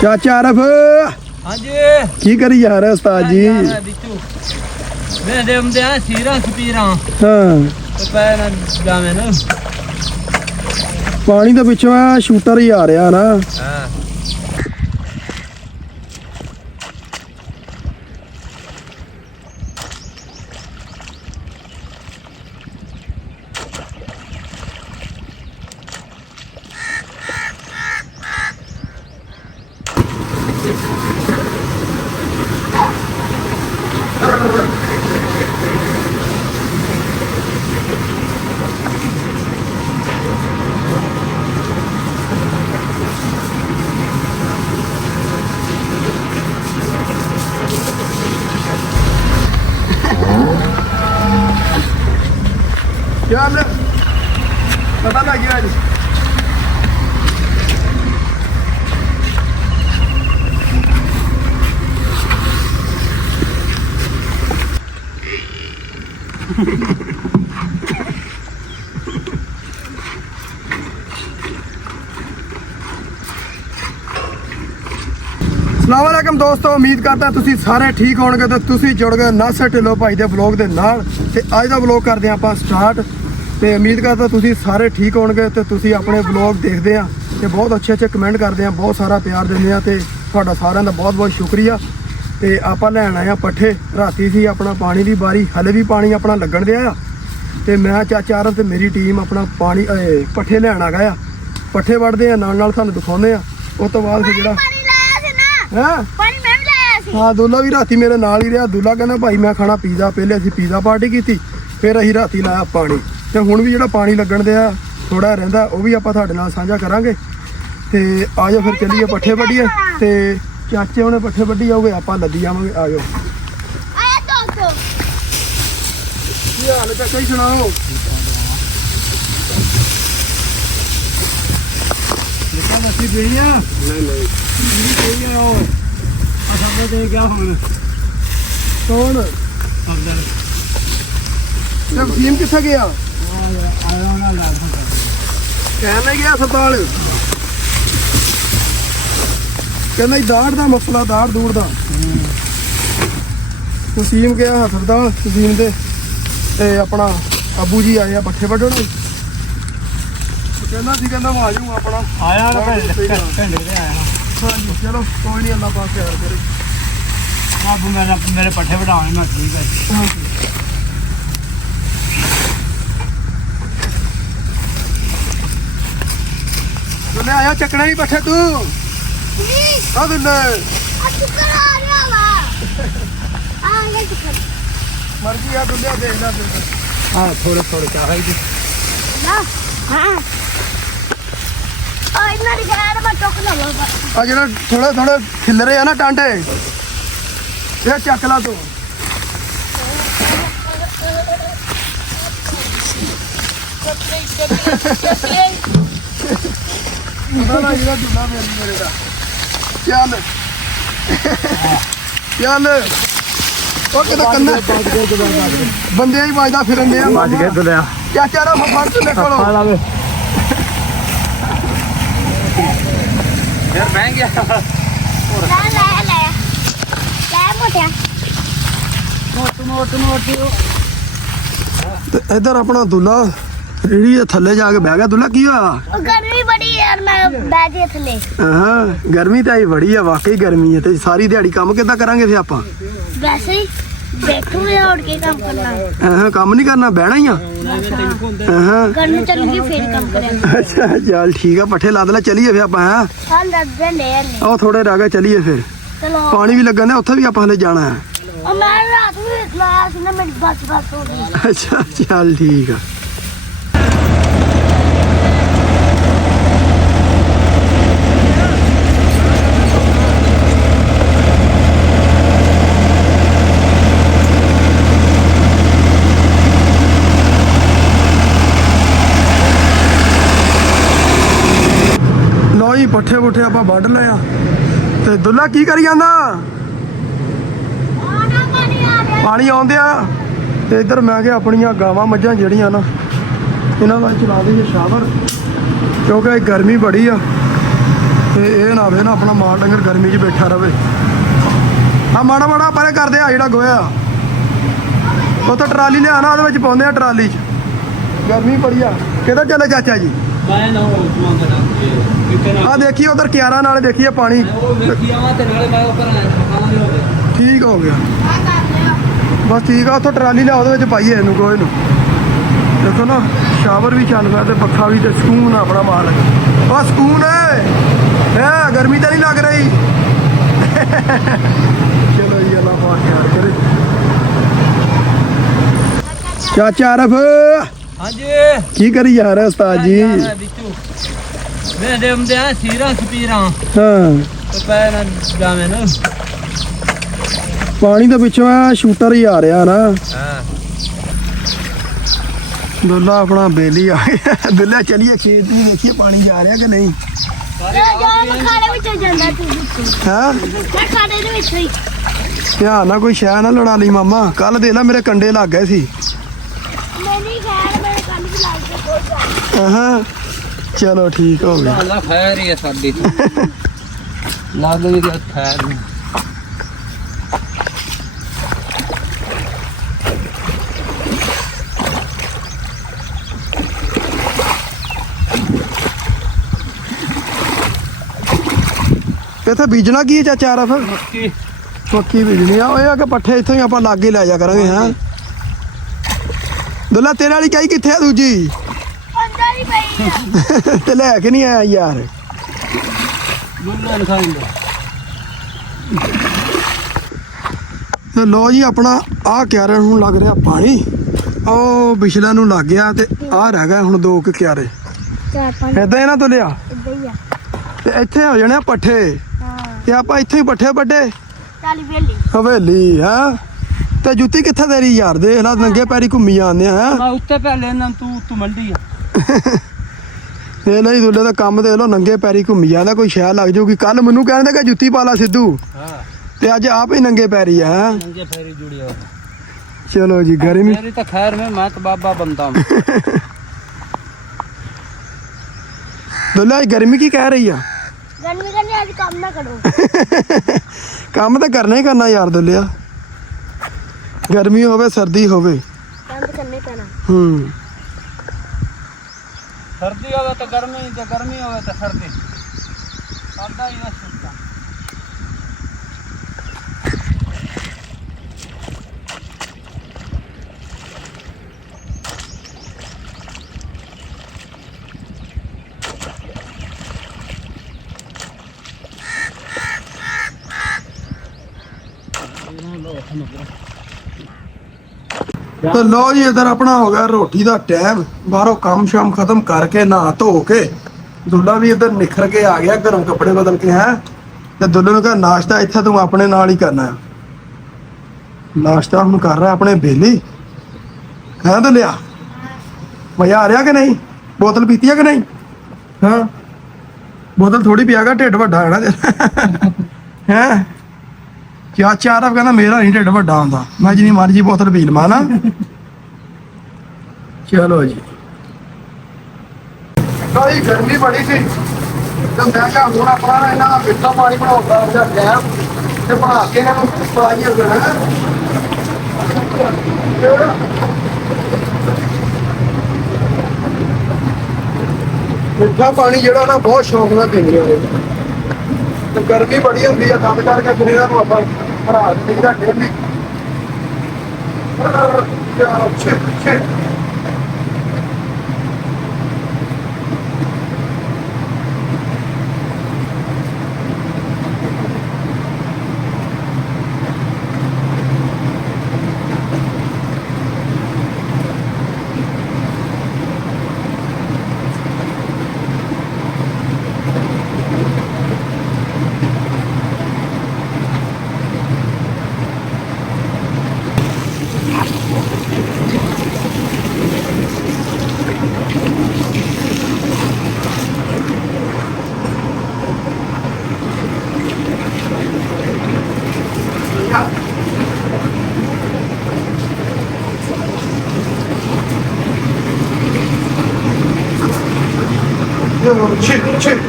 ਚਾਚਾ ਅਰਫ ਹਾਂਜੀ ਕੀ ਕਰੀ ਜਾ ਰਿਹਾ ਉਸਤਾਦ ਜੀ? ਮੈਂ ਦੇਮਦੇ ਆ ਸੀਰਾ ਸਪੀਰਾਂ ਹਾਂ ਤੇ ਪੈਣਾ ਜਾਵੇਂ ਨਾ ਪਾਣੀ ਦੇ ਪਿੱਛੋਂ ਆ ਸ਼ੂਟਰ ਹੀ ਆ ਰਿਹਾ ਨਾ। ਹਾਂ क्या हमने पता लग गया जी। अस्सलाम वालेकुम दोस्तों, उम्मीद करता तुसी सारे ठीक होणगे ते तुसी जुड़ गए नासिर ढिल्लों भाई दे व्लॉग दे नाल। ते अज दा व्लॉग करदे आं आपां स्टार्ट। ते उम्मीद करता तुसी सारे ठीक होणगे ते तुसी अपने व्लॉग देखदे आ ते बहुत अच्छे कमेंट करदे आ, बहुत सारा प्यार दिंदे आ ते तुहाडा सारिआं दा बहुत बहुत शुक्रिया। ते आपां लैण आए आ पट्ठे। राती सी अपना पानी दी बारी, हले भी पानी अपना लगण दिआ आ ते मैं चाचा अरफ ते मेरी टीम अपना पानी पट्ठे लैण आ गए आ। पट्ठे वढ़दे आ, नाल नाल तुहानूं दिखाउने आ। उस तो बाद फिर जेह्ड़ा हाँ दूल्हा भी राती मेरे नाल ही रहा। दूल्हा कहना भाई मैं खाना पीज़ा, पहले असीं पीज़ा पार्टी की फिर असीं राती लाया पानी ते हुण भी जिहड़ा पानी लगण दिआ थोड़ा रहिंदा ओह भी आपां तुहाडे नाल सांझा करांगे। ते आ जाओ फिर चलिए पट्ठे वड्ढीए ते चाचे हुणे पट्ठे वड्ढी जाओगे, आपां लद्दी जावांगे। आ जाओ की हाल है चाचा जी, सुणाओ। ਅਸੀਂ ਪੀਣੀਆਂ ਨਹੀਂ ਪੀਣੀਆਂ ਉਹ ਅਸਾਂ ਦੇ ਗਿਆ ਹੁਣ कौन ਅੰਦਰ ਤੇ ਵਸੀਮ ਕਿੱਥੇ ਗਿਆ? ਆਇਆ ਨਾ ਲਾ ਕਹਿਣ ਨਹੀਂ ਗਿਆ ਹਸਪਤਾਲ, ਕਹਿੰਦਾ ਜੀ ਦਾੜ ਦਾ ਮਸਲਾ, ਦਾੜ ਦੂੜ ਦਾ। ਵਸੀਮ ਗਿਆ ਹਸਪਤਾਲ, ਵਸੀਮ ਦੇ ਤੇ ਆਪਣਾ ਅੱਬੂ ਜੀ ਆਏ ਆ ਪੱਠੇ ਵੱਢਣ। ਕਹਿੰਦਾ ਸੀ ਕਹਿੰਦਾ ਮੈਂ ਆ ਜਾਊਂਗਾ ਆਪਣਾ ਆਇਆ ਨਾ ਘੰਟੇ ਤੇ ਆਇਆ ਹਾਂਜੀ ਚਲੋ ਕੋਈ ਨਹੀਂ, ਅੱਲਾ ਪਾਕ ਖੈਰ ਕਰੇ। ਆਪ ਮੇਰੇ ਪੱਠੇ ਵਢਾਉਣੇ ਮੈਂ ਠੀਕ ਹੈ। ਦੁੱਲੇ ਆਇਆ ਚੱਕਣਾ ਹੀ ਪੱਠੇ ਤੂੰ ਆ ਦੁੱਲੇ ਮਰਜੀ ਆ ਦੁੱਲਿਆ ਦੇਖ ਲੈ ਫਿਰ। ਹਾਂ ਥੋੜੇ ਥੋੜੇ ਚਾਹੀਦੀ ਆ ਜਿਹੜਾ ਥੋੜੇ ਥੋੜੇ ਖਿਲਰੇ ਆ ਨਾ ਟਾਂਡੇ, ਇਹ ਚੱਕ ਲਾ ਤੂੰ। ਪਤਾ ਲੱਗ ਜਿਹੜਾ ਦੁੱਲਾ ਮੇਰੇ ਦਾ। ਚੱਲ ਚੱਲ ਉਹ ਕਿਤੇ ਕੰਨਾ ਬੰਦੇ ਹੀ ਵੱਜਦਾ ਫਿਰਨ ਦੇ ਆ। ਵੱਜ ਕੇ ਦੁਲਿਆ ਚਾਚਾ ਦਾ ਫੜ ਤੇ ਦੇਖੋ ਲਾਵੇ ਯਾਰ ਬਹਿ ਗਿਆ ਤੇ ਇਧਰ ਆਪਣਾ ਦੁੱਲਾ ਰੇੜੀ ਦੇ ਥੱਲੇ ਜਾ ਕੇ ਬਹਿ ਗਿਆ। ਦੁੱਲਾ ਕੀ ਹੋਇਆ? ਗਰਮੀ ਬੜੀ ਯਾਰ, ਮੈਂ ਬਹਿ ਜੇ ਥੱਲੇ। ਹਾਂ ਗਰਮੀ ਤਾਂ ਹੀ ਬੜੀ ਆ, ਵਾਕਈ ਗਰਮੀ ਹੈ। ਤੇ ਸਾਰੀ ਦਿਹਾੜੀ ਕੰਮ ਕਿੱਦਾਂ ਕਰਾਂਗੇ ਫਿਰ ਆਪਾਂ? ਵੈਸੇ ਹੀ ਬੈਠੂਗੇ ਹੋਰ ਕੀ ਕੰਮ ਕਰਨਾ। ਹਾਂ ਕੰਮ ਨਹੀਂ ਕਰਨਾ, ਬਹਿਣਾ ਹੀ ਆ। ਹਾਂ ਗਰਮੀ ਚੱਲੂਗੀ ਫੇਰ ਕੰਮ ਕਰਾਂਗੇ। ਅੱਛਾ ਚੱਲ ਠੀਕ ਆ, ਪੱਠੇ ਲੱਦ ਲੈ ਚਲੀਏ ਫਿਰ ਆਪਾਂ। ਹਾਂ ਹਾਂ ਲੱਗ ਲੈ ਉਹ ਥੋੜੇ ਰਹਿ ਗਏ, ਚਲੀਏ ਫਿਰ। ਚਲੋ ਪਾਣੀ ਵੀ ਲੱਗਣ ਡਿਆ, ਉੱਥੇ ਵੀ ਆਪਾਂ ਹਲੇ ਜਾਣਾ ਹੈ। ਉਹ ਮੈਂ ਰਾਤ ਨੂੰ ਲਾਇਆ ਸੀ ਨਾ, ਮੇਰੀ ਬੱਸ ਹੋ ਗਈ। ਅੱਛਾ ਚੱਲ ਠੀਕ ਆ। ਲਓ ਜੀ ਪੱਠੇ ਪੁੱਠੇ ਆਪਾਂ ਵੱਢ ਲਏ ਆ। ਤੇ ਦੁੱਲਾ ਕੀ ਕਰੀ ਜਾਂਦਾ? ਪਾਣੀ ਆਉਂਦੇ ਆ। ਤੇ ਇੱਧਰ ਮੈਂ ਕਿਹਾ ਆਪਣੀਆਂ ਗਾਵਾਂ ਮੱਝਾਂ ਜਿਹੜੀਆਂ ਨਾ ਇਹਨਾਂ ਦਾ ਚਲਾ ਦਈਏ ਸ਼ਾਵਰ, ਕਿਉਂਕਿ ਗਰਮੀ ਬੜੀ ਆ। ਤੇ ਇਹ ਨਾ ਹੋਵੇ ਨਾ ਆਪਣਾ ਮਾਲ ਡੰਗਰ ਗਰਮੀ 'ਚ ਬੈਠਾ ਰਵੇ। ਆ ਮਾੜਾ ਮਾੜਾ ਪਰੇ ਕਰਦੇ ਆ ਜਿਹੜਾ ਗੋਇਆ ਉਹ ਤਾਂ ਟਰਾਲੀ ਲਿਆਣਾ ਉਹਦੇ ਵਿੱਚ ਪਾਉਂਦੇ ਆ ਟਰਾਲੀ 'ਚ। ਗਰਮੀ ਬੜੀ ਆ। ਕਿੱਧਰ ਚੱਲੇ ਚਾਚਾ ਜੀ? ਮੈਂ ਨਾ ਉਹ ਮੰਗਦਾ ਕਿਤੇ ਨਾ ਆ ਦੇਖੀ ਉਧਰ ਕਿਆਰਾ ਨਾਲ ਦੇਖੀਏ ਪਾਣੀ। ਉਹ ਵੇਖੀ ਆਵਾਂ ਤੇ ਨਾਲੇ ਮੈਂ ਉਹ ਕਰਾਂ ਖਾਵਾਂਗੇ ਹੋਵੇ। ਠੀਕ ਹੋ ਗਿਆ ਆ ਕਰ ਲਿਆ ਬਸ ਠੀਕ ਆ। ਉੱਥੋਂ ਟਰਾਲੀ ਲਿਆ ਉਹਦੇ ਵਿੱਚ ਪਾਈਏ ਇਹਨੂੰ ਗੋਹੇ ਨੂੰ। ਦੇਖੋ ਨਾ ਸ਼ਾਵਰ ਵੀ ਚੱਲ ਪਿਆ ਤੇ ਪੱਖਾ ਵੀ ਤੇ ਸਕੂਨ ਆ ਆਪਣਾ ਮਾਲਕ। ਬਸ ਸਕੂਨ ਹੈ ਗਰਮੀ ਤਾਂ ਨਹੀਂ ਲੱਗ ਰਹੀ। ਚਲੋ ਜੀ ਅੱਲਾ ਪਾਕ ਖੈਰ ਕਰੇ। ਚਾਚਾ ਅਰਫ ਹਾਂਜੀ ਕੀ ਕਰੀ ਜਾ ਰਿਹਾ ਉਸਤਾਦ ਜੀ? ਮੈਂ ਦੇਮਦੇ ਆ ਸੀਰਾ ਸਪੀਰਾਂ ਹਾਂ ਤੇ ਪੈ ਨਾ ਜਾਵੇਂ ਨਾ। ਪਾਣੀ ਦੇ ਪਿੱਛੋਂ ਆ ਸ਼ੂਟਰ ਹੀ ਆ ਰਿਹਾ ਨਾ। ਹਾਂ ਦੁੱਲਾ ਆਪਣਾ ਬੇਲੀ ਆ ਗਿਆ। ਦੁੱਲਾ ਚਲੀਏ ਖੇਤ ਨੂੰ ਦੇਖੀਏ ਪਾਣੀ ਜਾ ਰਿਹਾ ਕਿ ਨਹੀਂ। ਮੈਂ ਖਾੜੇ ਵਿੱਚ ਜਾਂਦਾ ਤੂੰ ਹਾਂ ਮੈਂ ਖਾੜੇ ਦੇ ਵਿੱਚ ਹੀ ਧਿਆਨ ਨਾਲ ਕੋਈ ਸ਼ੈ ਨਾ ਲੜਾ ਲਈ ਮਾਮਾ। ਕੱਲ ਦੇ ਲਾ ਮੇਰੇ ਕੰਡੇ ਲੱਗ ਗਏ ਸੀ। ਮੈਂ ਨਹੀਂ ਖੈਰ ਮੇਰੇ ਕੰਨ ਵੀ ਲੱਗ ਕੇ ਕੋਈ ਗੱਲ ਹਾਂ ਚਲੋ ਠੀਕ ਹੋ ਗਿਆ। ਅੱਲਾ ਖੈਰ ਹੀ ਹੈ ਸਾਡੀ ਲੱਗ ਗਈ ਤੇ ਖੈਰ ਨਹੀਂ। ਇੱਥੇ ਬੀਜਣਾ ਕੀ ਹੈ ਚਾਚਾ ਅਰਫ? ਮੱਕੀ ਮੱਕੀ ਬੀਜਣੀ ਆ। ਇਹ ਆ ਕਿ ਪੱਠੇ ਇੱਥੋਂ ਹੀ ਆਪਾਂ ਲਾਗੇ ਲੈ ਜਾ ਕਰਾਂਗੇ। ਹਾਂ ਦੁੱਲਾ ਤੇਰੇ ਵਾਲੀ ਕਾਈ ਕਿੱਥੇ ਆ ਦੂਜੀ? ਅੰਦਰ ਹੀ ਪਈ ਆ ਤੇ ਲੈ ਕੇ ਨਹੀਂ ਆਇਆ ਯਾਰ। ਗੁੱਲਾਂ ਲਖਾਉਂਦਾ ਤੇ ਲੋ ਜੀ ਆਪਣਾ ਆਹ ਕਿਆਰੇ ਨੂੰ ਲੱਗ ਰਿਹਾ ਪਾਣੀ। ਉਹ ਪਿਛਲਾ ਨੂੰ ਲੱਗ ਗਿਆ ਤੇ ਆਹ ਰਹਿ ਗਿਆ ਹੁਣ 2 ਕਿਆਰੇ। 4-5 ਏਦਾਂ ਇਹਨਾਂ ਤੋਂ ਲਿਆ ਇੱਦਾਂ ਹੀ ਆ ਤੇ ਇੱਥੇ ਹੋ ਜਾਣੇ ਆ ਪੱਠੇ ਹਾਂ ਤੇ ਆਪਾਂ ਇੱਥੇ ਹੀ ਪੱਠੇ ਵੱਡੇ ਚਾਲੀ ਵੇਲੀ ਹਵੇਲੀ। ਹੈ ਤੇ ਜੁੱਤੀ ਕਿੱਥੇ ਤੇਰੀ ਯਾਰ? ਦੇਖ ਲਾ ਨੰਗੇ ਪੈਰੀ ਘੁੰਮੀ ਜਾਂਦੇ ਆ। ਮੈਂ ਉੱਤੇ ਪਹਿਲੇ ਨਾ ਤੂੰ ਮੰਡੀ ਆ ਇਹ ਲਈ ਦੁੱਲੇ ਦਾ ਕੰਮ ਦੇਖ ਲੋ ਨੰਗੇ ਪੈਰੀ ਘੁੰਮੀ ਜਾਂਦਾ। ਕੋਈ ਸ਼ੈ ਲੱਗ ਜਾਊਗੀ। ਕੱਲ ਮੈਨੂੰ ਕਹਿੰਦੇ ਕਿ ਜੁੱਤੀ ਪਾ ਲਾ ਸਿੱਧੂ ਹਾਂ ਤੇ ਅੱਜ ਆਪ ਹੀ ਨੰਗੇ ਪੈਰੀ ਆ। ਹੈਂ? ਨੰਗੇ ਫੇਰੀ ਜੁੜਿਆ ਚਲੋ ਜੀ ਗਰਮੀ ਮੇਰੀ ਤਾਂ ਖੈਰ ਮੈਂ ਤਾਂ ਬਾਬਾ ਬੰਦਾ ਹੂੰ। ਦੁੱਲਾ ਇਹ ਗਰਮੀ ਕੀ ਕਹਿ ਰਹੀ ਆ? ਗਰਮੀ ਕਰਨੀ ਅੱਜ ਕੰਮ ਨਾ ਕਰੋ ਕੰਮ ਤਾਂ ਕਰਨਾ ਹੀ ਕਰਨਾ ਯਾਰ ਦੁੱਲਿਆ। ਗਰਮੀ ਹੋਵੇ ਸਰਦੀ ਹੋਵੇ। ਕੰਮ ਤਾਂ ਕਰਨਾ ਹੀ ਪੈਣਾ ਹੂੰ ਸਰਦੀ ਹੋਵੇ ਤਾਂ ਗਰਮੀ ਤੇ ਗਰਮੀ ਹੋਵੇ ਤਾਂ ਸਰਦੀ ਸਾਡਾ ਹੀ ਨਾ ਸੁਣਦਾ। ਤੇ ਲੋ ਜੀ ਇਧਰ ਆਪਣਾ ਹੋ ਗਿਆ ਰੋਟੀ ਦਾ ਟਾਈਮ। ਬਾਹਰੋਂ ਕੰਮ ਸ਼ਾਮ ਖਤਮ ਕਰਕੇ ਨਹਾ ਧੋ ਕੇ ਦੁੱਲਾ ਵੀ ਇਧਰ ਨਿਖਰ ਕੇ ਆ ਗਿਆ ਗਰਮ ਕੱਪੜੇ ਬਦਲ ਕੇ। ਹੈ ਤੇ ਦੁੱਲੇ ਨੂੰ ਕਿਹਾ ਨਾਸ਼ਤਾ ਇੱਥੇ ਤੂੰ ਆਪਣੇ ਨਾਲ ਹੀ ਕਰਨਾ ਹੈ। ਨਾਸ਼ਤਾ ਹੁਣ ਕਰ ਰਿਹਾ ਆਪਣੇ ਬੇਲੀ। ਹੈ ਦੁੱਲਿਆ ਮਜ਼ਾ ਆ ਰਿਹਾ ਕਿ ਨਹੀਂ? ਬੋਤਲ ਪੀਤੀ ਹੈ ਕਿ ਨਹੀਂ? ਹਾਂ ਬੋਤਲ ਥੋੜੀ ਪਿਆਗਾ ਢਿੱਡ ਵੱਡਾ ਹੈ ਨਾ। ਹੈ ਚਾਚਾ ਆਰਫ ਕਹਿੰਦਾ ਮੇਰਾ ਨਹੀਂ ਢਿੱਡ ਵੱਡਾ ਹੁੰਦਾ। ਮੈਂ ਜਿੰਨੀ ਮਰਜੀ ਬੋਤਲ ਪੀ ਲਵਾਂ ਨਾ। ਚਲੋ ਜੀ ਕਾਹੀ ਗਰਮੀ ਬੜੀ ਸੀ ਤੇ ਮੈਂ ਕਿਹਾ ਹੁਣ ਆਪਣਾ ਇਹਨਾਂ ਦਾ ਮਿੱਠਾ ਪਾਣੀ ਬਣਾਉਂਦਾ ਜਾਂ ਗੈਸ ਤੇ ਬਣਾ ਕੇ ਇਹਨਾਂ ਨੂੰ ਪਾਈਏ ਫਿਰ। ਮਿੱਠਾ ਪਾਣੀ ਜਿਹੜਾ ਨਾ ਬਹੁਤ ਸ਼ੌਕ ਨਾਲ ਪੀਂਦੇ ਆ। ਤੇ ਗਰਮੀ ਬੜੀ ਹੁੰਦੀ ਆ ਕੰਮ ਕਰਕੇ ਫਿਰ ਇਹਨਾਂ ਨੂੰ ਆਪਾਂ ਭਰਾ ਦਿੱਤਾ ਡੇਲੀ।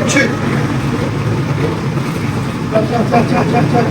Çık. ਚੱਲ ਚੱਲ ਚੱਲ ਚੱਲ ਚੱਲ ਚੱਲ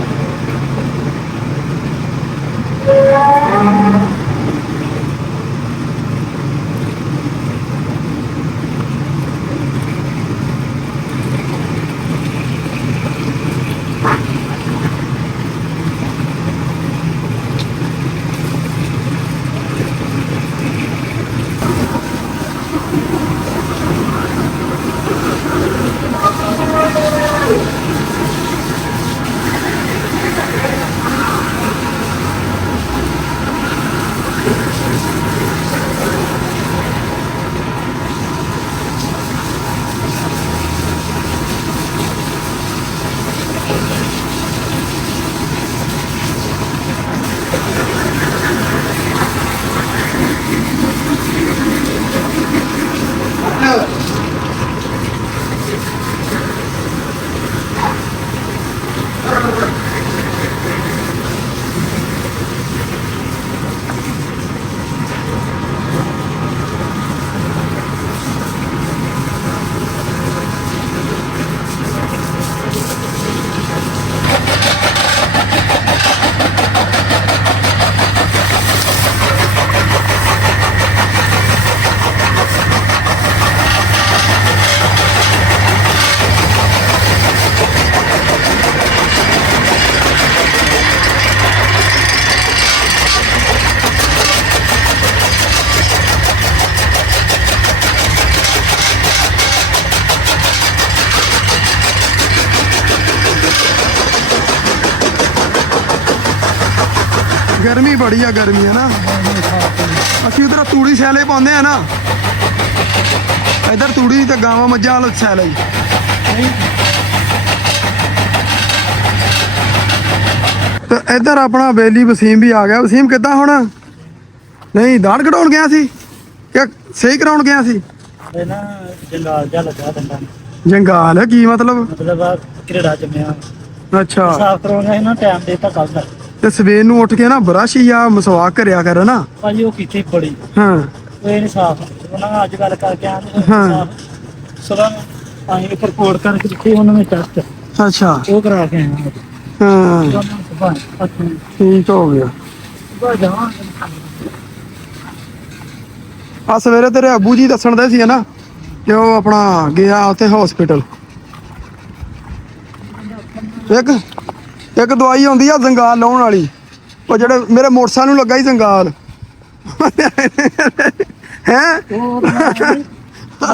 गर्मी बड़ी है गर्मी है ना असि उधर तूड़ी सैले पाते हैं ना इधर तूड़ी तो गाँव मझा वाल सैले तो इधर अपना बेली वसीम भी आ गया वसीम किदा हुण नहीं दाड़ कढाउण गया सी या सही कराउण गया सी ਇਹ ਨਾ ਜੰਗਾਲ ਜਿਹਾ ਲੱਗਾ ਦੰਦਾਂ ਨੂੰ। जंगाल है की मतलब ਮਤਲਬ ਆ ਕਿਹੜਾ ਜੰਮਿਆ अच्छा ਸਾਫ ਕਰਾਉਣਾ ਇਹਨਾਂ ਟਾਈਮ ਦੇ ਤਾਂ ਕੱਲ ਦਾ ਤੇ ਸਵੇਰ ਨੂੰ ਉੱਠ ਕੇ ਨਾ ਬਰਸ਼ ਜਾਂ ਮਸਵਾਕ ਕਰਿਆ ਕਰ ਨਾ ਭਾਜੀ ਉਹ ਕੀਤੀ ਬੜੀ ਹਾਂ ਉਹ ਇਹ ਨਹੀਂ ਸਾਫ ਉਹਨਾਂ ਨਾਲ ਅੱਜ ਗੱਲ ਕਰਕੇ ਆਏ ਹਾਂ। ਸਵੇਰ ਨੂੰ ਆਏ ਇੱਕ ਰਿਪੋਰਟ ਕਰਕੇ ਦਿੱਤੀ ਉਹਨਾਂ ਨੇ ਟੈਸਟ ਅੱਛਾ ਉਹ ਕਰਾ ਕੇ ਆਏ ਹਾਂ ਹਾਂ ਉਹਨਾਂ ਨੂੰ ਸੁਭਾਨ ਅੱਛਾ ਠੀਕ ਹੋ ਗਿਆ ਸੁਭਾ ਜਾਵਾਂ ਆ ਸਵੇਰੇ ਤੇਰੇ ਅੱਬੂ ਜੀ ਦੱਸਣ ਦੇ ਸੀ ਨਾ ਕਿ ਉਹ ਆਪਣਾ ਗਿਆ ਉੱਥੇ ਹਸਪੀਟਲ ਇੱਕ ਦਵਾਈ ਆਉਂਦੀ ਆ ਜੰਗਾਲ ਲਾਉਣ ਵਾਲੀ ਉਹ ਜਿਹੜੇ ਮੇਰੇ ਮੋਟਰਸਾਈਕਲ ਨੂੰ ਲੱਗਾ ਹੀ ਜੰਗਾਲ ਹੈ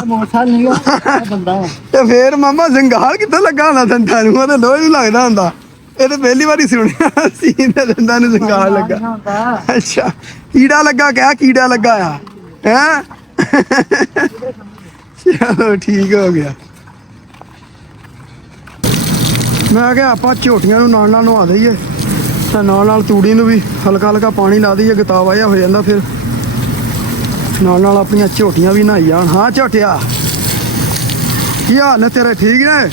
ਮੋਟਰਸਾਈਕਲ ਨਹੀਂ ਉਹ ਬੰਦਾ ਤੇ ਫੇਰ ਮਾਮਾ ਜੰਗਾਲ ਕਿੱਥੇ ਲੱਗਾ ਹੁੰਦਾ ਦੰਦਾਂ ਨੂੰ ਉਹ ਤੇ ਲੋਹੇ ਨੂੰ ਲੱਗਦਾ ਹੁੰਦਾ ਇਹ ਤੇ ਪਹਿਲੀ ਵਾਰੀ ਸੁਣਿਆ ਸੀ ਤੇ ਦੰਦਾਂ ਨੂੰ ਜੰਗਾਲ ਲੱਗਾ ਅੱਛਾ ਕੀੜਾ ਲੱਗਾ ਕਿਆ ਕੀੜਾ ਲੱਗਾ ਆ ਹੈ ਚਲੋ ਠੀਕ ਹੋ ਗਿਆ ਮੈਂ ਕਿਹਾ ਆਪਾਂ ਝੋਟੀਆਂ ਨੂੰ ਨਾਲ ਨਾਲ ਨਵਾ ਦਈਏ ਤੇ ਨਾਲ ਨਾਲ ਤੂੜੀ ਨੂੰ ਵੀ ਹਲਕਾ ਹਲਕਾ ਪਾਣੀ ਲਾ ਦਈਏ ਗਤਾਵਾ ਜਿਹਾ ਹੋ ਜਾਂਦਾ ਫਿਰ ਨਾਲ ਨਾਲ ਆਪਣੀਆਂ ਝੋਟੀਆਂ ਵੀ ਨਹਾਈ ਜਾਣ ਹਾਂ ਝੋਟਿਆ ਕੀ ਹਾਲ ਨੇ ਤੇਰੇ ਠੀਕ ਨੇ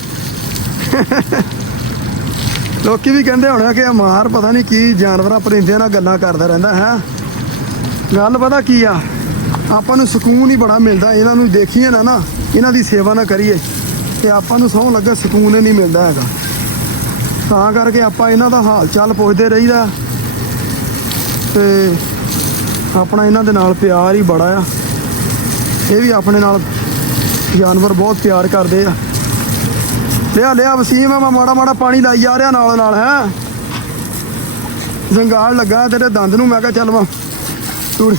ਲੋਕੀ ਵੀ ਕਹਿੰਦੇ ਹੋਣਾ ਕਿ ਮਾਰ ਪਤਾ ਨਹੀਂ ਕੀ ਜਾਨਵਰਾਂ ਪਰਿੰਦਿਆਂ ਨਾਲ ਗੱਲਾਂ ਕਰਦਾ ਰਹਿੰਦਾ ਹੈ ਗੱਲ ਪਤਾ ਕੀ ਆ ਆਪਾਂ ਨੂੰ ਸਕੂਨ ਹੀ ਬੜਾ ਮਿਲਦਾ ਇਹਨਾਂ ਨੂੰ ਦੇਖੀਏ ਨਾ ਇਹਨਾਂ ਦੀ ਸੇਵਾ ਨਾ ਕਰੀਏ ਤੇ ਆਪਾਂ ਨੂੰ ਸਹੁੰ ਲੱਗੇ ਸਕੂਨ ਹੀ ਨਹੀਂ ਮਿਲਦਾ ਹੈਗਾ ਤਾਂ ਕਰਕੇ ਆਪਾਂ ਇਹਨਾਂ ਦਾ ਹਾਲ ਚਾਲ ਪੁੱਛਦੇ ਰਹੀਦਾ ਤੇ ਆਪਣਾ ਇਹਨਾਂ ਦੇ ਨਾਲ ਪਿਆਰ ਹੀ ਬੜਾ ਆ ਇਹ ਵੀ ਆਪਣੇ ਨਾਲ ਜਾਨਵਰ ਬਹੁਤ ਪਿਆਰ ਕਰਦੇ ਆ ਲਿਆ ਵਸੀਮ ਆ ਮੈਂ ਮਾੜਾ ਮਾੜਾ ਪਾਣੀ ਲਾਈ ਜਾ ਰਿਹਾ ਨਾਲ ਨਾਲ ਹੈ ਜੰਗਾਲ ਲੱਗਾ ਤੇਰੇ ਦੰਦ ਨੂੰ ਮੈਂ ਕਿਹਾ ਚੱਲ ਵਾ ਤੂੜੀ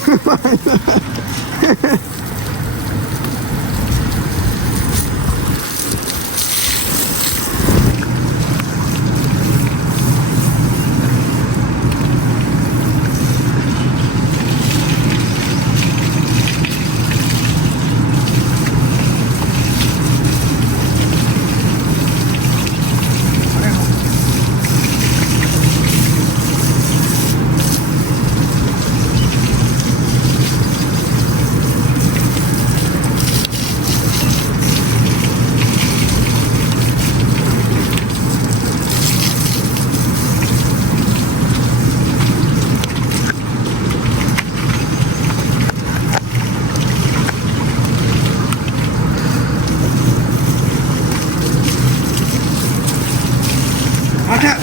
अच्छा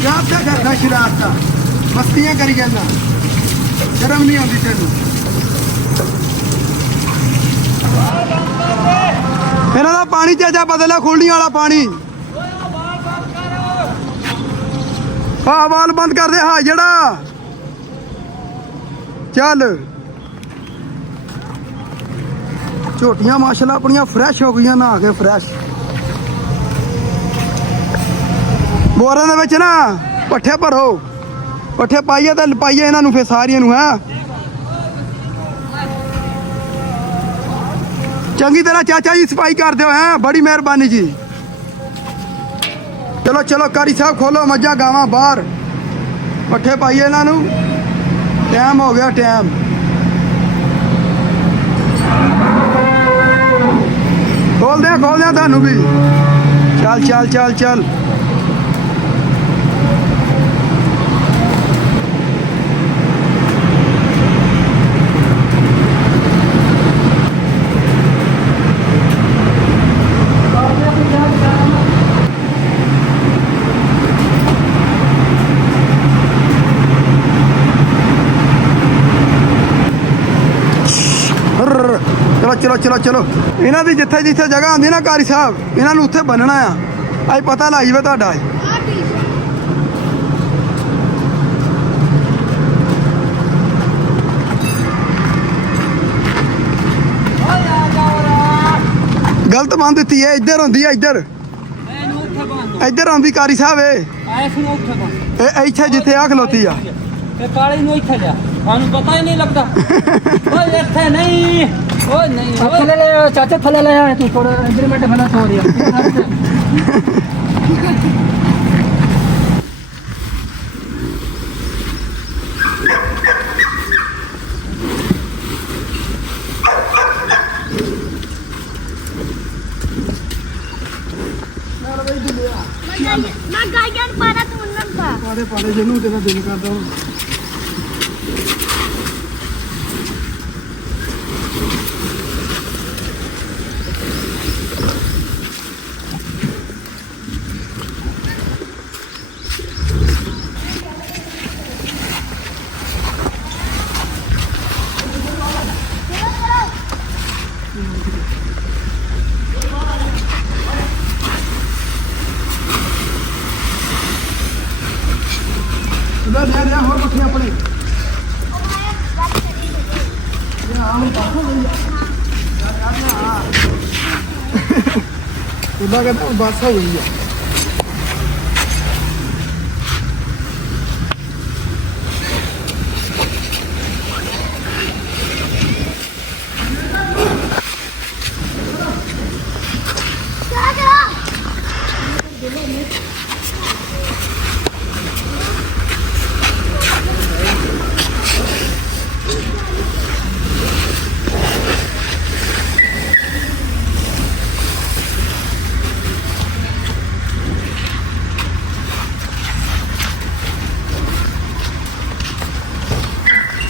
रात का करना शरारता मस्तियां करी जाना शर्म नहीं आती तेन ਇਹਨਾਂ ਦਾ ਪਾਣੀ ਚਾਚਾ ਬਦਲਿਆ ਖੁੱਲਣੀ ਵਾਲਾ ਪਾਣੀ ਹਾਂ ਵਾਲ ਬੰਦ ਕਰ ਦੇ ਹਾਂ ਜਿਹੜਾ ਚੱਲ ਝੋਟੀਆਂ ਮਾਸ਼ਾਅੱਲਾ ਆਪਣੀਆਂ ਫਰੈਸ਼ ਹੋ ਗਈਆਂ ਨਹਾ ਕੇ ਫਰੈਸ਼ ਬੋਰਾਂ ਦੇ ਵਿੱਚ ਨਾ ਪੱਠੇ ਭਰੋ ਪੱਠੇ ਪਾਈਏ ਤਾਂ ਪਾਈਏ ਇਹਨਾਂ ਨੂੰ ਫੇਰ ਸਾਰੀਆਂ ਨੂੰ ਹੈ ਚੰਗੀ ਤਰ੍ਹਾਂ ਚਾਚਾ ਜੀ ਸਫਾਈ ਕਰ ਦਿਓ ਹੈ ਬੜੀ ਮਿਹਰਬਾਨੀ ਜੀ ਚਲੋ ਚਲੋ ਕਾਰੀ ਸਾਹਿਬ ਖੋਲੋ ਮੱਝਾਂ ਗਾਵਾਂ ਬਾਹਰ ਪੱਠੇ ਪਾਈਏ ਇਹਨਾਂ ਨੂੰ ਟਾਈਮ ਹੋ ਗਿਆ ਟਾਈਮ ਖੋਲ ਦਿਆਂ ਤੁਹਾਨੂੰ ਵੀ ਚੱਲ ਚੱਲ ਚੱਲ ਚੱਲ ਚਲੋ ਚਲੋ ਚਲੋ ਇਹਨਾਂ ਦੀ ਜਿੱਥੇ ਜਿੱਥੇ ਜਗ੍ਹਾ ਹੁੰਦੀ ਨਾ ਕਾਰੀ ਸਾਹਿਬ ਇਹਨਾਂ ਨੂੰ ਉੱਥੇ ਬੰਨਣਾ ਆ ਅੱਜ ਪਤਾ ਲੱਗ ਜਵੇ ਤੁਹਾਡਾ ਗਲਤ ਬੰਨ ਦਿੱਤੀ ਹੈ ਇੱਧਰ ਹੁੰਦੀ ਹੈ ਇੱਧਰ ਇੱਧਰ ਆਉਂਦੀ ਕਾਰੀ ਸਾਹਿਬ ਇਹ ਇੱਥੇ ਜਿੱਥੇ ਆ ਖਲੋਤੀ ਆ ਇਹ ਕਾਲੀ ਨੂੰ ਇੱਥੇ ਜਾ ਸਾਨੂੰ ਪਤਾ ਹੀ ਨਹੀਂ ਲੱਗਦਾ ਓਏ ਇੱਥੇ ਨਹੀਂ ਓਏ ਨਹੀਂ ਥੱਲੇ ਲੈ ਚਾਚਾ ਥੱਲੇ ਲੈ ਆ ਤੂੰ ਥੋੜਾ ਐਗਰੀਮੈਂਟ ਬਣਾ ਸੋ ਰਿਹਾ मैं गायन पाना तू उन्नन का ਪਾੜੇ ਪਾੜੇ ਜਿਹਨੂੰ ਤੇਰਾ ਦਿਲ ਕਰਦਾ ਲਿਆ ਹੋਰ ਪੱਠੇ ਆਪਣੇ ਉਹਦਾ ਕਹਿੰਦਾ ਬਸ ਹੋ ਗਈ ਆ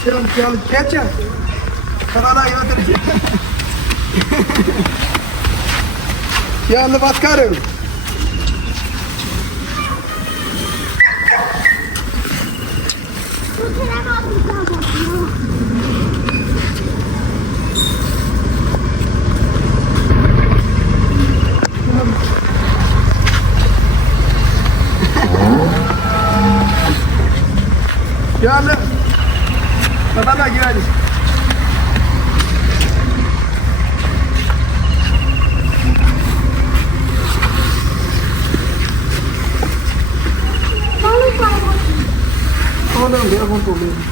ਚੱਲ ਚੱਲ ਖਿੱਚ ਪਤਾ ਲੱਗ ਗਿਆ ਤੇਰੇ ਚੱਲ ਬਸ ਕਰ ਚੱਲ पता लग गया जी कौन हो गया कौन तो गया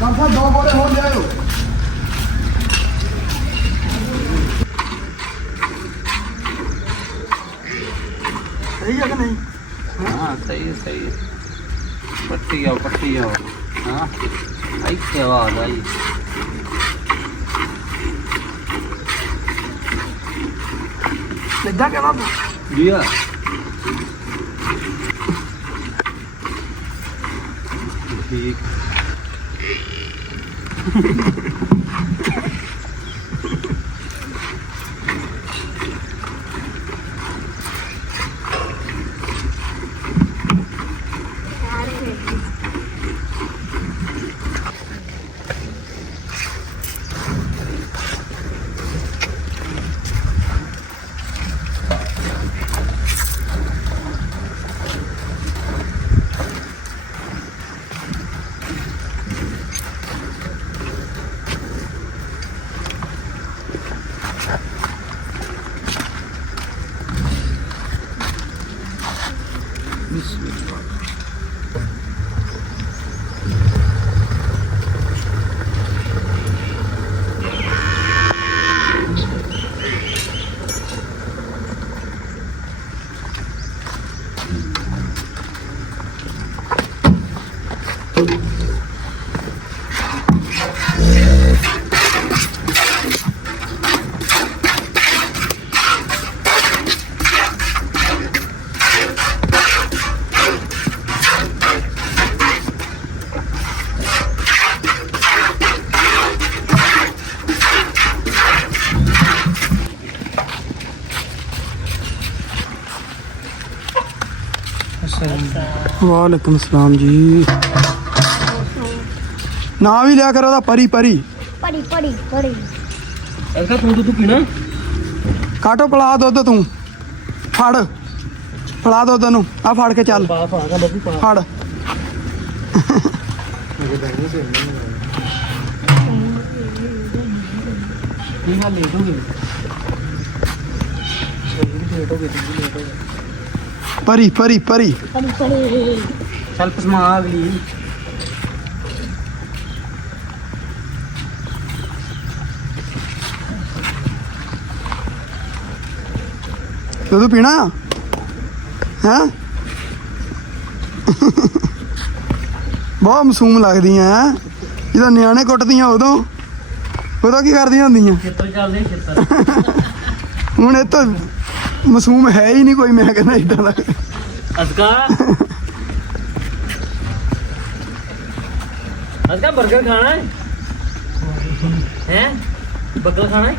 कम से 2 बोरे हो जाए सही है कि नहीं हाँ सही है सही है पट्टी आओ हाँ ऐसे आवाज आई लगा क्या बाबू दिया ठीक ਵਾਲੇਕੁਮ ਸਲਾਮ ਜੀ। ਨਾ ਵੀ ਲਿਆ ਕਰ ਉਹਦਾ ਪਰੀ ਪਰੀ। ਪੜੀ ਪੜੀ ਪੜੀ ਅਰਕਾ ਤੂੰ ਦੁੱਧ ਪੀਣਾ? ਕਾਟੋ ਪਲਾ ਦੁੱਧ ਤੂੰ ਫੜ ਫੜਾ ਦੁੱਧ ਨੂੰ ਆ ਫੜ ਕੇ ਚੱਲ ਪਾ ਪਾ ਬੱਬੂ ਪਾ। ਫੜ ਕੀ ਹਾਲ ਲੇਟ ਹੋ ਗਏ? ਲੇਟ ਹੋ ਗਏ। ਪਰੀ ਪਰੀ ਪਰੀ ਪੜੀ ਪੜੀ ਚੱਲ ਪਸਮਾ ਅਗਲੀ। ਦੁੱਧ ਪੀਣਾ ਹੈ? ਬਹੁਤ ਮਾਸੂਮ ਲੱਗਦੀਆਂ ਹੈ ਜਦੋਂ ਨਿਆਣੇ ਕੁੱਟਦੀਆਂ ਉਦੋਂ ਕੀ ਕਰਦੀਆਂ ਹੁੰਦੀਆਂ? ਖੇਤਰ ਚੱਲਦੇ ਖੇਤਰ। ਹੁਣ ਇਹ ਤਾਂ ਮਾਸੂਮ ਹੈ ਹੀ ਨਹੀਂ ਕੋਈ, ਮੈਂ ਕਹਿੰਦਾ ਇਦਾਂ ਦਾ। ਅਸਕਾ ਅਸਕਾ 버ਗਰ ਖਾਣਾ ਹੈ? ਹੈ 버ਗਰ ਖਾਣਾ ਹੈ?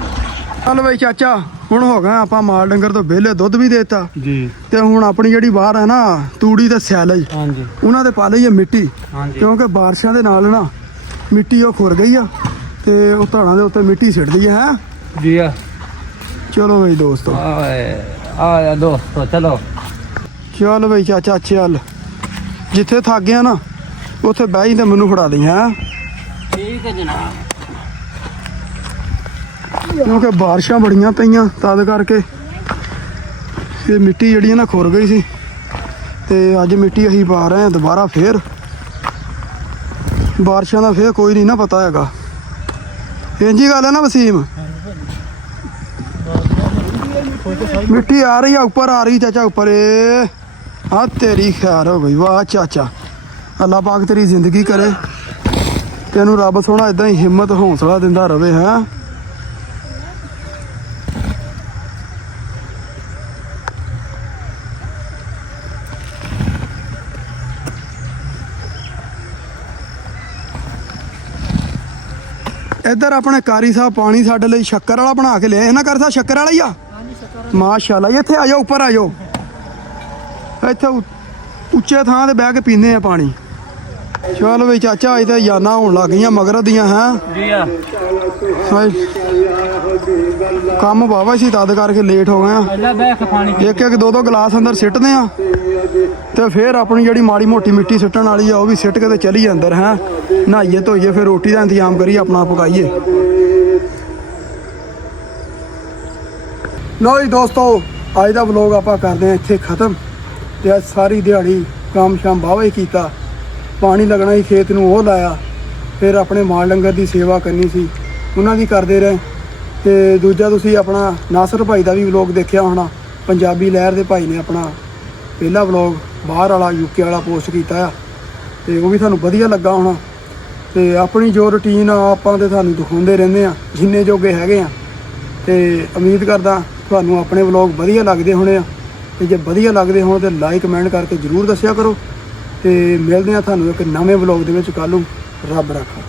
ਚੱਲ ਬਈ ਚਾਚਾ, ਹੁਣ ਹੋ ਗਏ ਆਪਾਂ ਮਾਲ ਡੰਗਰ ਤੋਂ ਵਿਹਲੇ, ਦੁੱਧ ਵੀ ਦੇਤਾ ਜੀ ਤੇ ਹੁਣ ਆਪਣੀ ਜਿਹੜੀ ਬਾਹਰ ਹੈ ਨਾ ਤੂੜੀ ਤੇ ਸਿਆਲਜ, ਹਾਂਜੀ ਉਹਨਾਂ ਦੇ ਪਾ ਲਈ ਹੈ ਮਿੱਟੀ, ਹਾਂਜੀ ਕਿਉਂਕਿ ਬਾਰਿਸ਼ਾਂ ਦੇ ਨਾਲ ਨਾ ਮਿੱਟੀ ਉਹ ਖੁਰ ਗਈ ਆ ਤੇ ਉਹ ਧਾਰਾਂ ਦੇ ਉੱਤੇ ਮਿੱਟੀ ਸਿੱਟਦੀ ਹੈ। ਜੀ ਆ ਚਲੋ ਬਈ ਦੋਸਤੋ, ਆ ਦੋਸਤੋ ਚਲੋ। ਚੱਲ ਬਈ ਚਾਚਾ ਚੱਲ, ਜਿੱਥੇ ਥੱਕ ਗਿਆ ਨਾ ਉੱਥੇ ਬਹਿ ਜੀ ਤੇ ਮੈਨੂੰ ਫੜਾ ਲਈ ਹੈ, ਠੀਕ ਹੈ ਜਨਾਬ। ਕਿਉਂਕਿ ਬਾਰਿਸ਼ਾਂ ਬੜੀਆਂ ਪਈਆਂ ਤਦ ਕਰਕੇ ਇਹ ਮਿੱਟੀ ਜਿਹੜੀ ਹੈ ਨਾ ਖੁਰ ਗਈ ਸੀ ਤੇ ਅੱਜ ਮਿੱਟੀ ਅਸੀਂ ਪਾ ਰਹੇ ਹਾਂ ਦੁਬਾਰਾ ਫੇਰ। ਬਾਰਿਸ਼ਾਂ ਦਾ ਫੇਰ ਕੋਈ ਨਹੀਂ ਨਾ ਪਤਾ ਹੈਗਾ। ਇੰਜੀ ਗੱਲ ਹੈ ਨਾ ਵਸੀਮ, ਮਿੱਟੀ ਆ ਰਹੀ ਆ ਉੱਪਰ, ਆ ਰਹੀ ਚਾਚਾ ਉੱਪਰ। ਏ ਆ ਤੇਰੀ ਖੈਰ ਹੋ ਗਈ, ਵਾਹ ਚਾਚਾ, ਅੱਲਾ ਪਾਕ ਤੇਰੀ ਜ਼ਿੰਦਗੀ ਕਰੇ, ਤੈਨੂੰ ਰੱਬ ਸੋਹਣਾ ਇਦਾਂ ਹੀ ਹਿੰਮਤ ਹੌਸਲਾ ਦਿੰਦਾ ਰਵੇ ਹੈ। ਇੱਧਰ ਆਪਣੇ ਕਾਰੀ ਸਾਹਿਬ ਪਾਣੀ ਸਾਡੇ ਲਈ ਸ਼ੱਕਰ ਵਾਲਾ ਬਣਾ ਕੇ ਲਿਆਏ ਨਾ। ਕਾਰੀ ਸਾਹਿਬ ਸ਼ੱਕਰ ਵਾਲਾ ਹੀ ਆ? ਮਾਸ਼ਾਅੱਲਾ। ਇੱਥੇ ਆ ਜਾਓ, ਉੱਪਰ ਆ ਜਾਓ, ਇੱਥੇ ਉੱਚੇ ਥਾਂ ਤੇ ਬਹਿ ਕੇ ਪੀਂਦੇ ਆ ਪਾਣੀ। ਚਲ ਬਈ ਚਾਚਾ, ਅੱਜ ਤਾਂ ਯਾਨਾਂ ਹੋਣ ਲੱਗ ਗਈਆਂ ਮਗਰ ਦੀਆਂ ਹੈ। ਜੀ ਆ ਕੰਮ ਵਾਹਵਾ ਸੀ ਤਦ ਕਰਕੇ ਲੇਟ ਹੋ ਗਏ ਆ। ਪਹਿਲਾਂ ਬਹਿ ਕੇ ਪਾਣੀ ਇੱਕ ਇੱਕ ਦੋ ਦੋ ਗਲਾਸ ਅੰਦਰ ਸਿੱਟਦੇ ਆ ਤੇ ਫਿਰ ਆਪਣੀ ਜਿਹੜੀ ਮਾੜੀ ਮੋਟੀ ਮਿੱਟੀ ਸਿੱਟਣ ਵਾਲੀ ਆ ਉਹ ਵੀ ਸਿੱਟ ਕੇ ਤੇ ਚਲੀ ਅੰਦਰ ਹੈ। ਨਹਾਈਏ ਧੋਈਏ, ਫਿਰ ਰੋਟੀ ਦਾ ਇੰਤਜ਼ਾਮ ਕਰੀਏ, ਆਪਣਾ ਪਕਾਈਏ। ਲਓ ਜੀ ਦੋਸਤੋ, ਅੱਜ ਦਾ ਵਲੋਗ ਆਪਾਂ ਕਰਦੇ ਹਾਂ ਇੱਥੇ ਖਤਮ। ਤੇ ਅੱਜ ਸਾਰੀ ਦਿਹਾੜੀ ਕੰਮ ਸ਼ਾਮ ਵਾਹਵਾ ਹੀ ਕੀਤਾ, ਪਾਣੀ ਲੱਗਣਾ ਸੀ ਖੇਤ ਨੂੰ ਉਹ ਲਾਇਆ, ਫਿਰ ਆਪਣੇ ਮਾਲ ਡੰਗਰ ਦੀ ਸੇਵਾ ਕਰਨੀ ਸੀ ਉਹਨਾਂ ਦੀ ਕਰਦੇ ਰਹੇ। ਤੇ ਦੂਜਾ ਤੁਸੀਂ ਆਪਣਾ ਨਾਸਰ ਭਾਈ ਦਾ ਵੀ ਵਲੋਗ ਦੇਖਿਆ ਹੋਣਾ, ਪੰਜਾਬੀ ਲਹਿਰ ਦੇ ਭਾਈ ਨੇ ਆਪਣਾ ਪਹਿਲਾ ਵਲੋਗ ਬਾਹਰ ਵਾਲਾ UK ਵਾਲਾ ਪੋਸਟ ਕੀਤਾ ਆ ਤੇ ਉਹ ਵੀ ਤੁਹਾਨੂੰ ਵਧੀਆ ਲੱਗਾ ਹੋਣਾ। ਤੇ ਆਪਣੀ ਜੋ ਰੁਟੀਨ ਆ ਆਪਾਂ ਤੇ ਤੁਹਾਨੂੰ ਦਿਖਾਉਂਦੇ ਰਹਿੰਦੇ ਆ ਜਿੰਨੇ ਜੋਗੇ ਹੈਗੇ ਆ। ਤੇ ਉਮੀਦ ਕਰਦਾ ਤੁਹਾਨੂੰ ਆਪਣੇ ਵਲੋਗ ਵਧੀਆ ਲੱਗਦੇ ਹੋਣੇ ਆ, ਤੇ ਜੇ ਵਧੀਆ ਲੱਗਦੇ ਹੋਣ ਤੇ ਲਾਈਕ ਕਮੈਂਟ ਕਰਕੇ ਜ਼ਰੂਰ ਦੱਸਿਆ ਕਰੋ। ਤੇ ਮਿਲਦੇ ਆ ਤੁਹਾਨੂੰ ਇੱਕ ਨਵੇਂ ਵਲੋਗ ਦੇ ਵਿੱਚ ਕੱਲ੍ਹ ਨੂੰ। ਰੱਬ ਰੱਖਾ।